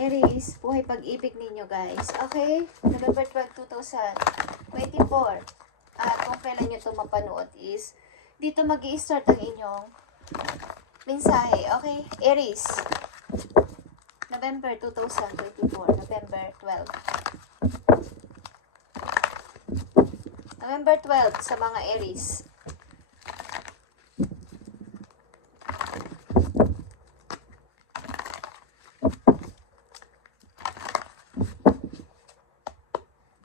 Aries, buhay pag-ibig ninyo guys. Okay? November 12, 2024. At kung kailan nyo ito mapanood is, dito mag-i-start ang inyong mensahe. Okay? Aries, November 2024. November 12. November 12 sa mga Aries.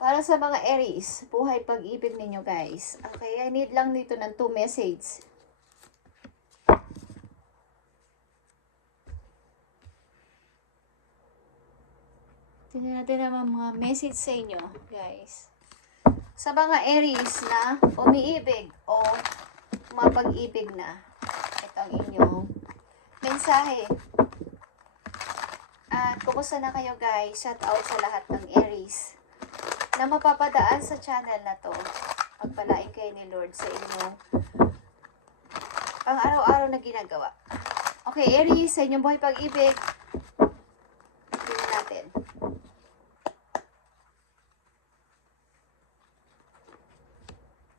Para sa mga Aries, buhay pag-ibig ninyo guys. Okay, I need lang dito ng 2 message. Tingnan natin naman mga message sa inyo guys. Sa mga Aries na umiibig o mapag-ibig na, ito ang inyong mensahe. At kumusta na kayo guys? Shout out sa lahat ng Aries na mapapadaan sa channel na to. Pagpalain kayo ni Lord sa inyong pang araw-araw na ginagawa. Okay, Aries, sa inyong buhay pag-ibig, tingnan natin.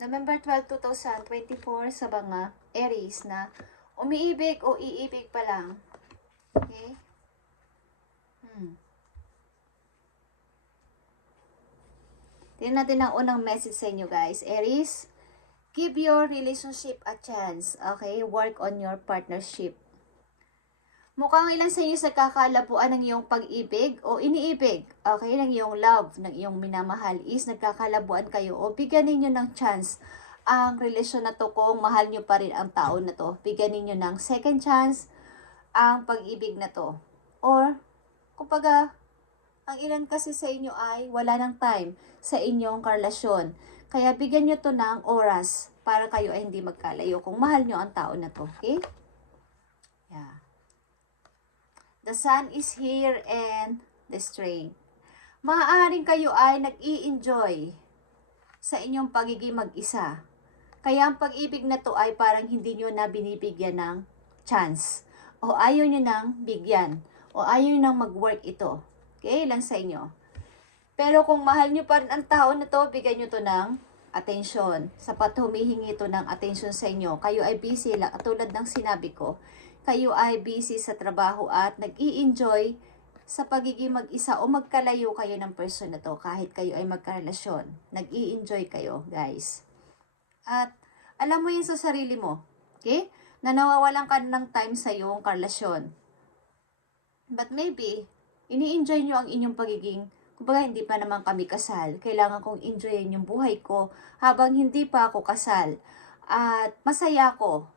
November 12, 2024 sa mga Aries na umiibig o iibig pa lang. Okay? Tingnan natin ang unang message sa inyo guys. Aries, give your relationship a chance. Okay? Work on your partnership. Mukhang ilan sa inyo sa kakalabuan ng iyong pag-ibig o iniibig. Okay? Ng iyong love, ng iyong minamahal is nagkakalabuan kayo o bigyan ninyo ng chance ang relasyon na to kung mahal nyo pa rin ang tao na to. Bigyan ninyo ng second chance ang pag-ibig na to. Or, kumbaga, ang ilan kasi sa inyo ay wala ng time sa inyong karelasyon. Kaya bigyan nyo to ng oras para kayo ay hindi magkalayo kung mahal nyo ang tao na to. Okay? Yeah. The sun is here and the strength. Maaaring kayo ay nag-i-enjoy sa inyong pagiging mag-isa. Kaya ang pag-ibig na to ay parang hindi nyo na binibigyan ng chance. O ayaw nyo nang bigyan. O ayaw nyo nang mag-work ito. Okay, lang sa inyo. Pero kung mahal nyo pa rin ang tao na to, bigyan nyo to ng atensyon. Sapat humihingi to ng atensyon sa inyo. Kayo ay busy, katulad ng sinabi ko. Kayo ay busy sa trabaho at nag-i-enjoy sa pagiging mag-isa o magkalayo kayo ng person na to kahit kayo ay magkarelasyon. Nag-i-enjoy kayo, guys. At alam mo yun sa sarili mo. Okay? Na nawawalan ka ng time sa iyong karelasyon. But maybe, ini-enjoy nyo ang inyong pagiging, kumbaga hindi pa naman kami kasal. Kailangan kong enjoyin yung buhay ko habang hindi pa ako kasal. At masaya ko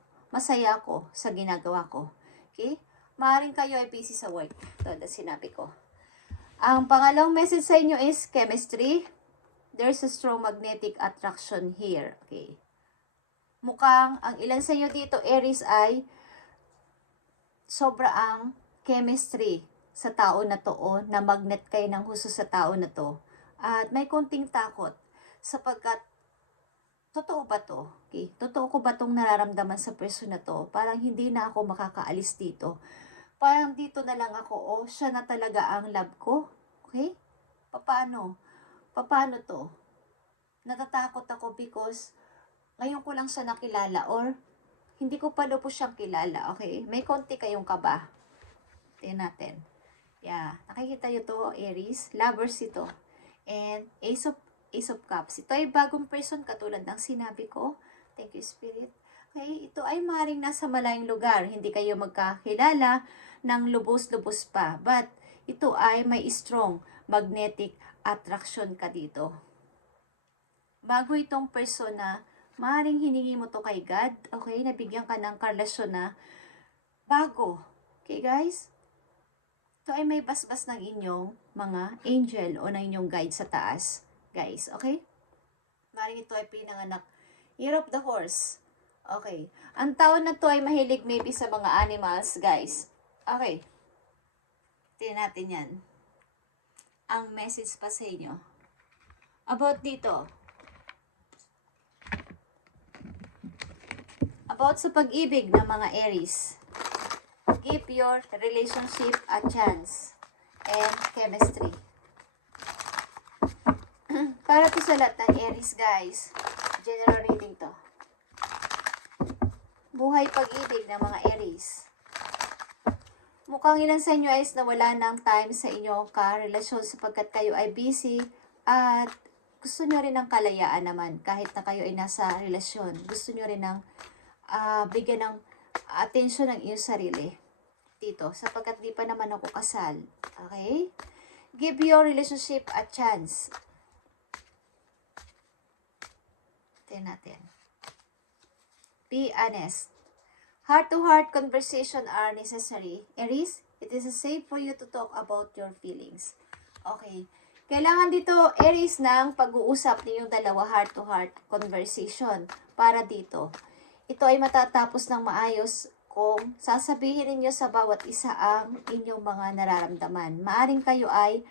sa ginagawa ko. Okay? Maaaring kayo ay busy sa work. Ito na sinabi ko. Ang pangalawang message sa inyo is chemistry. There's a strong magnetic attraction here. Okay? Mukhang ang ilan sa inyo dito, Aries, ay sobra ang chemistry sa tao na to o na magnet kayo ng husto sa tao na to. At may konting takot sapagkat totoo ba to? Okay? Totoo ko ba tong nararamdaman sa person na to? Parang hindi na ako makakaalis dito. Parang dito na lang ako o siya na talaga ang love ko. Okay? Paano? Paano to? Natatakot ako because ngayon ko lang siya nakilala or hindi ko pa lubos siyang kilala. Okay? May konti kayong kaba. Tingnan natin. Yeah, nakikita nyo to, Aries. Lovers ito. And Ace of Cups. Ito ay bagong person katulad ng sinabi ko. Thank you, Spirit. Okay, ito ay maaaring nasa malayong lugar. Hindi kayo magkakilala ng lubos-lubos pa. But ito ay may strong magnetic attraction ka dito. Bago itong person na maaaring hiningi mo to kay God. Okay, nabigyan ka ng karelasyon na bago. Okay, guys? Ito ay may basbas ng inyong mga angel o ng inyong guide sa taas. Guys, okay? Maring ito ay pinanganak. Year of the horse. Okay. Ang tao na to ay mahilig maybe sa mga animals, guys. Okay. Tingnan natin yan. Ang message pa sa inyo. About dito. About sa pag-ibig ng mga Aries. Give your relationship a chance and chemistry. Para to sa lahat ng Aries, guys. General reading to. Buhay pag-ibig ng mga Aries. Mukhang ilan sa inyo is nawala ng time sa inyong karelasyon sapagkat kayo ay busy at gusto nyo rin ng kalayaan naman kahit na kayo ay nasa relasyon. Gusto nyo rin ng bigyan ng atensyon ng iyong sarili dito sapagkat di pa naman ako kasal. Okay? Give your relationship a chance. Tingnan natin. Be honest. Heart-to-heart conversation are necessary. Aries, it is safe for you to talk about your feelings. Okay. Kailangan dito, Aries, ng pag-uusap ninyong dalawa heart-to-heart conversation para dito. Ito ay matatapos ng maayos kung sasabihin ninyo sa bawat isa ang inyong mga nararamdaman. Maaring kayo ay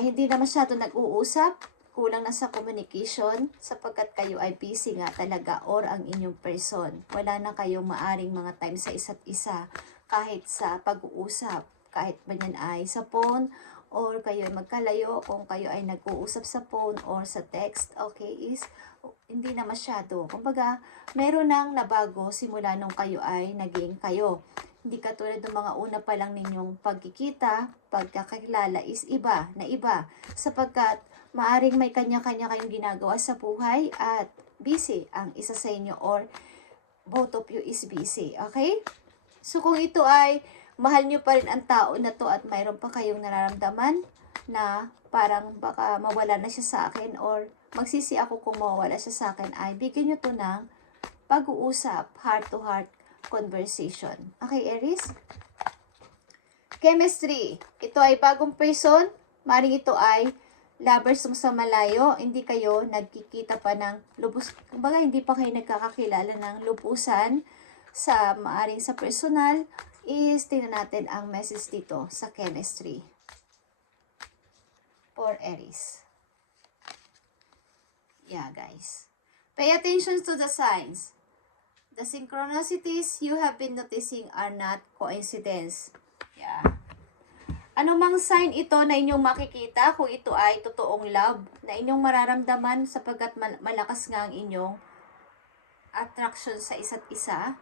hindi na masyado nag-uusap, kulang na sa communication sapagkat kayo ay busy nga talaga or ang inyong person. Wala na kayong maaring mga time sa isa't isa kahit sa pag-uusap. Kahit ba yan ay sa phone or kayo ay magkalayo kung kayo ay nag-uusap sa phone or sa text. Okay, is hindi na masyado. Kumbaga, meron nang nabago simula nung kayo ay naging kayo. Hindi katulad ng mga una pa lang ninyong pagkikita, pagkakilala is iba na iba sapagkat maaring may kanya-kanya kayong ginagawa sa buhay at busy ang isa sa inyo or both of you is busy. Okay? So kung ito ay mahal nyo pa rin ang tao na to at mayroon pa kayong nararamdaman na parang baka mawala na siya sa akin or magsisi ako kung mawala siya sa akin, ay bigyan nyo to ng pag-uusap, heart-to-heart conversation. Okay, Aries? Chemistry. Ito ay bagong person. Maring ito ay lovers mo sa malayo, hindi kayo nagkikita pa ng lubos, kumbaga hindi pa kayo nagkakakilala ng lubusan sa maaring sa personal, is tingnan natin ang message dito sa chemistry for Aries. Yeah, guys. Pay attention to the signs. The synchronicities you have been noticing are not coincidence. Yeah. Ano mang sign ito na inyong makikita kung ito ay totoong love na inyong mararamdaman sapagkat malakas nga ang inyong attraction sa isa't isa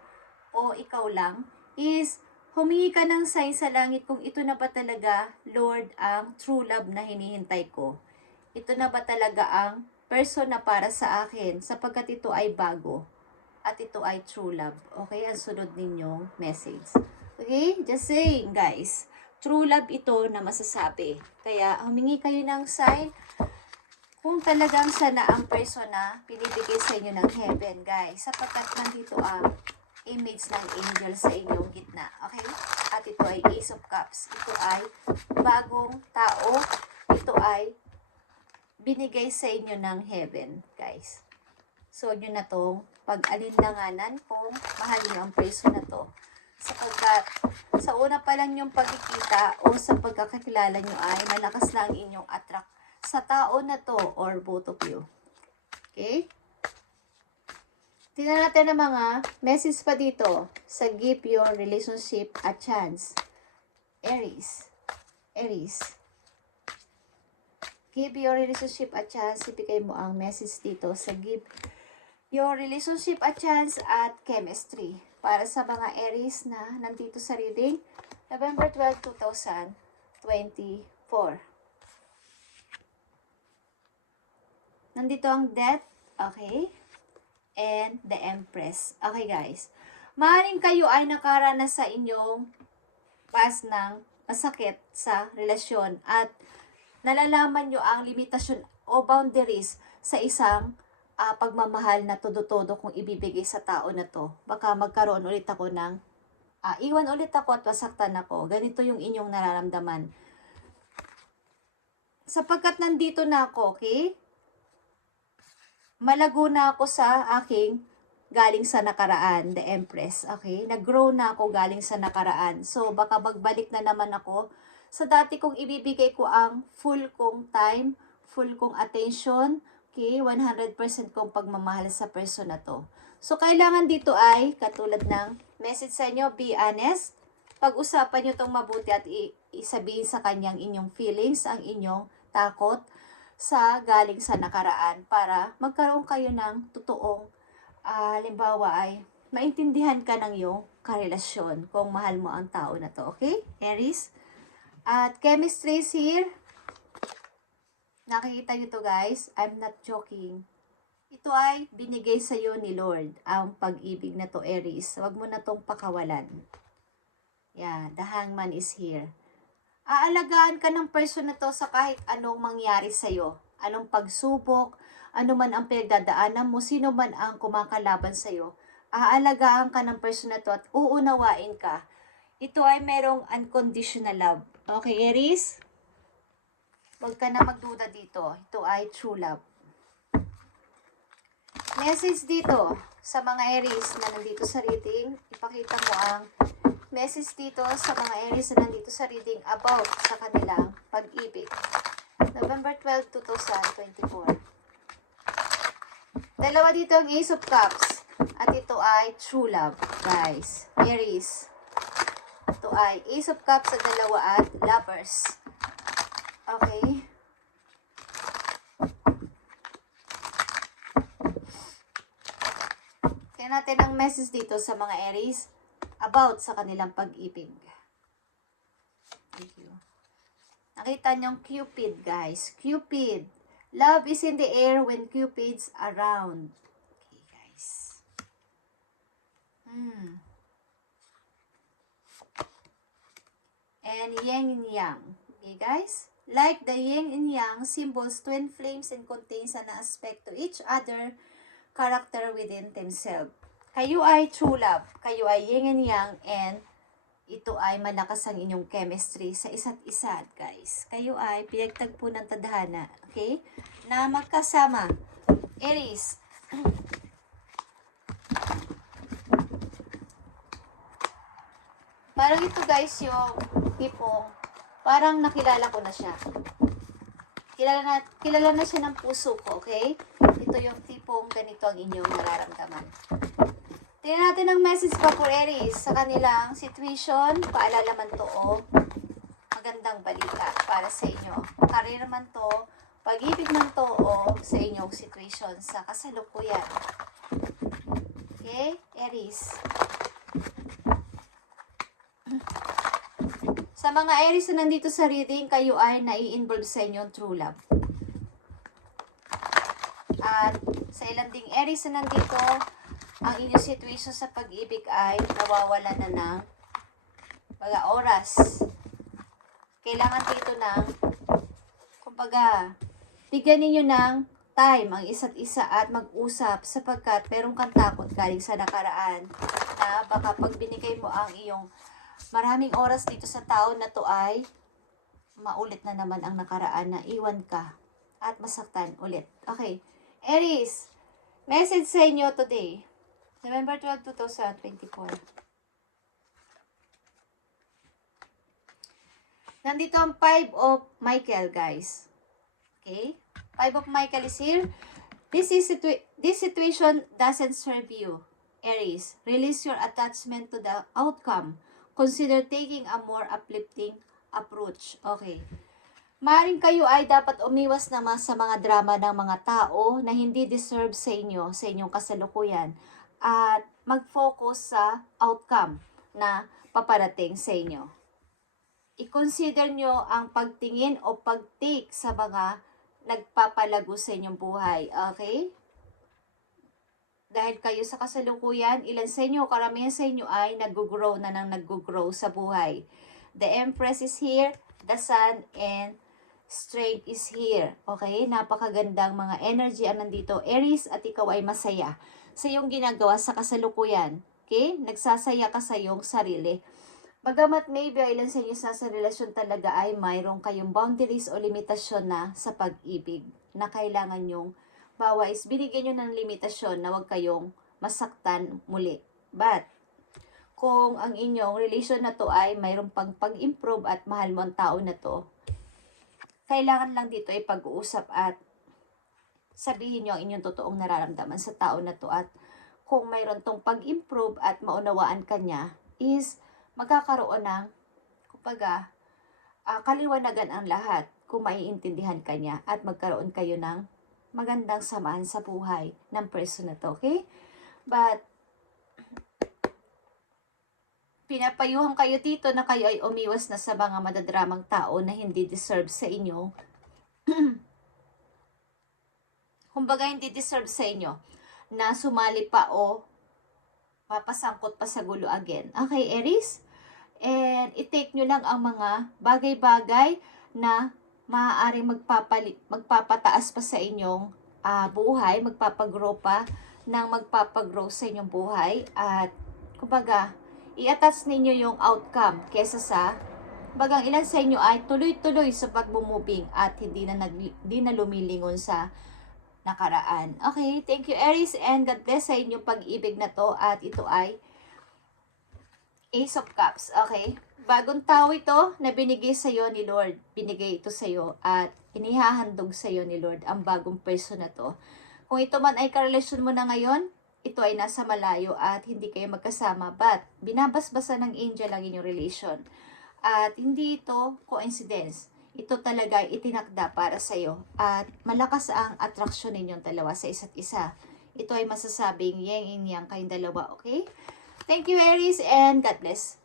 o ikaw lang, is humingi ka ng sign sa langit kung ito na ba talaga, Lord, ang true love na hinihintay ko. Ito na ba talaga ang person na para sa akin sapagkat ito ay bago at ito ay true love. Okay, ang sunod ninyong message. Okay, just saying, guys. True love ito na masasabi. Kaya humingi kayo ng sign kung talagang siya na ang person na pinibigay sa inyo ng heaven, guys. Sapagkat nandito ang image ng angel sa inyong gitna. Okay? At ito ay Ace of Cups. Ito ay bagong tao. Ito ay binigay sa inyo ng heaven, guys. So, nyo na itong pag-alinlanganan kung mahal nyo ang person na to. Sapagkat sa una pa lang yung pagkikita o sa pagkakakilala nyo ay malakas na ang inyong attract sa tao na to or both of you. Okay? Tingnan natin ang mga message pa dito sa give your relationship a chance. Aries. Aries. Give your relationship a chance. Ibigay mo ang message dito sa give your relationship a chance at chemistry. Para sa mga Aries na nandito sa reading, November 12, 2024. Nandito ang Death, okay? And the Empress. Okay, guys. Maaaring kayo ay nakaranas sa inyong past ng masakit sa relasyon at nalalaman nyo ang limitasyon o boundaries sa isang pagmamahal na todo-todo kung ibibigay sa tao na to. Baka magkaroon ulit ako ng iwan ulit ako at masaktan ako. Ganito yung inyong nararamdaman. Sapagkat nandito na ako, okay? Malago na ako sa aking galing sa nakaraan, the Empress, okay? Nag-grow na ako galing sa nakaraan. So, baka magbalik na naman ako sa dati kong ibibigay ko ang full kong time, full kong attention, okay, 100% kong pagmamahal sa person na to. So, kailangan dito ay, katulad ng message sa inyo, be honest. Pag-usapan nyo itong mabuti at isabihin sa kanyang inyong feelings, ang inyong takot sa galing sa nakaraan para magkaroon kayo ng totoong, halimbawa ay maintindihan ka ng iyong karelasyon kung mahal mo ang tao na to. Okay, Aries? At chemistry is here. Nakikita nyo to guys, I'm not joking. Ito ay binigay sa iyo ni Lord, ang pag-ibig na to, Aries. Huwag mo na tong pakawalan. Yeah, the hangman is here. Aalagaan ka ng person na to sa kahit anong mangyari sa iyo. Anong pagsubok, ano man ang pinagdadaanan mo, sino man ang kumakalaban sa iyo. Aalagaan ka ng person na to at uunawain ka. Ito ay merong unconditional love. Okay, Aries? Huwag ka na magduda dito. Ito ay true love. Message dito sa mga Aries na nandito sa reading. Ipakita mo ang message dito sa mga Aries na nandito sa reading about sa kanilang pag-ibig. November 12, 2024. Dalawa dito ang Ace of Cups. At ito ay true love, guys. Aries. Ito ay Ace of Cups sa dalawa at Lovers. Okay. Natin ang message dito sa mga Aries about sa kanilang pag-ibig. Thank you. Nakita niyong Cupid, guys. Cupid. Love is in the air when Cupid's around. Okay, guys. And yin and yang. Okay, guys. Like the yin and yang, symbols twin flames and contains an aspect to each other character within themselves. Kayo ay true love, kayo ay yin and yang, and ito ay malakas ang inyong chemistry sa isa't isa, guys. Kayo ay pinagtagpo ng tadhana, okay? Na magkasama. Aries. Parang ito, guys, yung tipong, parang nakilala ko na siya. Kilala na siya ng puso ko, okay? Ito yung tipong ganito ang inyong nararamdaman. Tingnan natin ang message pa for Aries sa kanilang situation. Paalala man to o magandang balita para sa inyo. Career man to, pag-ibig man to o sa inyong situation sa kasalukuyan. Okay, Aries. Sa mga Aries na nandito sa reading, kayo ay nai-involve sa inyong true love. At sa ilang ding Aries na nandito, ang inyong situation sa pag-ibig ay nawawala na ng mga oras. Kailangan dito ng, kumbaga, bigyan ninyo ng time ang isa't isa at mag-usap sapagkat merong kang takot galing sa nakaraan na baka pag binigay mo ang iyong maraming oras dito sa tao na to ay maulit na naman ang nakaraan na iwan ka at masaktan ulit. Okay, Aries, message sa inyo today. November 12, 2024. Nandito ang 5 of Michael, guys. Okay? 5 of Michael is here. This situation doesn't serve you, Aries. Release your attachment to the outcome. Consider taking a more uplifting approach. Okay. Maaaring kayo ay dapat umiwas naman sa mga drama ng mga tao na hindi deserve sa inyo, sa inyong kasalukuyan. At mag-focus sa outcome na paparating sa inyo. I-consider nyo ang pagtingin o pag-take sa mga nagpapalago sa inyong buhay. Okay? Dahil kayo sa kasalukuyan, ilan sa inyo, karamihan sa inyo ay nag-grow na nang nag-grow sa buhay. The Empress is here, the Sun, and Strength is here. Okay? Napakagandang mga energy ang nandito. Aries, at ikaw ay masaya sa iyong ginagawa sa kasalukuyan. Okay? Nagsasaya ka sa iyong sarili. Bagamat maybe ilan sa inyo sa relasyon talaga ay mayroong kayong boundaries o limitasyon na sa pag-ibig na kailangan nyong bawa is binigyan nyo ng limitasyon na huwag kayong masaktan muli. But, kung ang inyong relasyon na to ay mayroong pang pag-improve at mahal mo ang tao na to, kailangan lang dito ay pag-uusap at sabihin nyo ang inyong totoong nararamdaman sa tao na to, at kung mayroon tong pag-improve at maunawaan ka niya, is magkakaroon ng, kumbaga, kaliwanagan ang lahat kung maiintindihan ka niya at magkaroon kayo ng magandang samahan sa buhay ng person na to, okay? But, pinapayuhan kayo dito na kayo ay umiwas na sa mga madadramang tao na hindi deserve sa inyo. Kumbaga, hindi deserve sa inyo na sumali pa o papasangkot pa sa gulo again. Okay, Aries? And i-take nyo lang ang mga bagay-bagay na maaaring magpapataas pa sa inyong buhay, magpapagrow pa ng magpapagrow sa inyong buhay. At kumbaga, i-attach ninyo yung outcome kesa sa bagang ilan sa inyo ay tuloy-tuloy sa pag-moving at hindi na lumilingon sa nakaraan. Okay, thank you Aries and God bless sa inyong pag-ibig na to at ito ay Ace of Cups. Okay, bagong tao ito na binigay sa iyo ni Lord. Binigay ito sa iyo at inihahandog sa iyo ni Lord ang bagong person na to. Kung ito man ay karelasyon mo na ngayon, ito ay nasa malayo at hindi kayo magkasama but binabasbasan ng angel ang inyong relation. At hindi ito coincidence. Ito talaga ay itinakda para sa iyo at malakas ang atraksyon ninyong dalawa sa isa't isa. Ito ay masasabing yang and yang kayong dalawa, okay? Thank you Aries and God bless.